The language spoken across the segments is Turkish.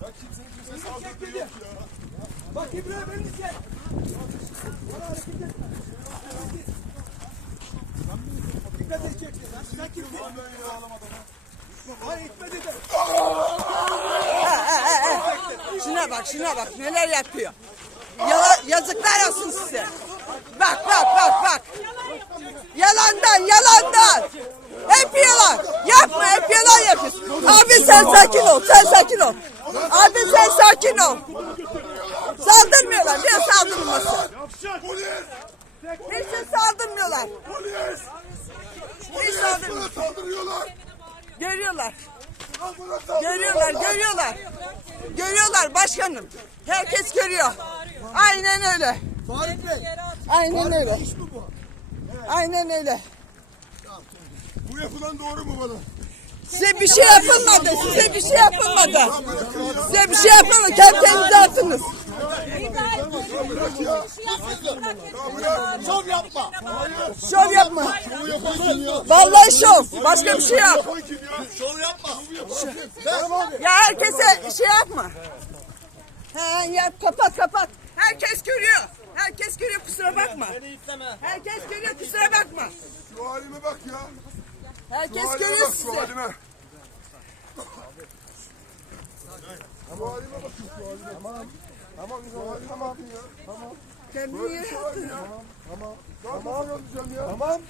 çek dedi. Bak İbrahim elini çek. Bana hareket etme. Dikkat çek. Sen kimsin? Hayır itme dedi. Şuna bak şuna bak neler yapıyor. Yala, yazıklar olsun size. Bak bak bak bak. Yalandan yalandan. Hep yalan. Yapma hep yalan yapıyorsun. Abi sen sakin ol sen sakin ol. Abi sen sakin ol. Saldırmıyorlar. Niye saldırılması? Polis! Niçin saldırmıyorlar? Polis! Hiç saldırmıyor. Bana saldırıyorlar! Görüyorlar. Görüyorlar, görüyorlar. Görüyorlar başkanım. Herkes görüyor. Aynen öyle. Faruk Bey. Aynen öyle. Aynen öyle. Bu yapılan doğru mu bana? Size bir şey yapılmadı. Size bir şey yapılmadı. Size bir şey yapılmadı. Kendi kendinize atınız. Şov yapma. Şov yapma. Vallahi şov. Başka bir şey yok. Yapan kim ya? Şov yapma! Ya herkese şey yapma. Ha, ya kapat kapat. Herkes görüyor. Herkes görüyor kusura bakma. Herkes görüyor kusura bakma. Şu halime bak ya! Herkes Şu halime görüyor bak şu sizi. halime! Şu halime bak şu halime. Tamam. Tamam şu bakın ya. Tamam. Kendini Böyle yere attın. Tamam. Tamam. Yapacağım ya? Tamam.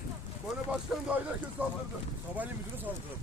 Bana başkan herkes saldırdı. Sabahleyin müdürü saldırdı.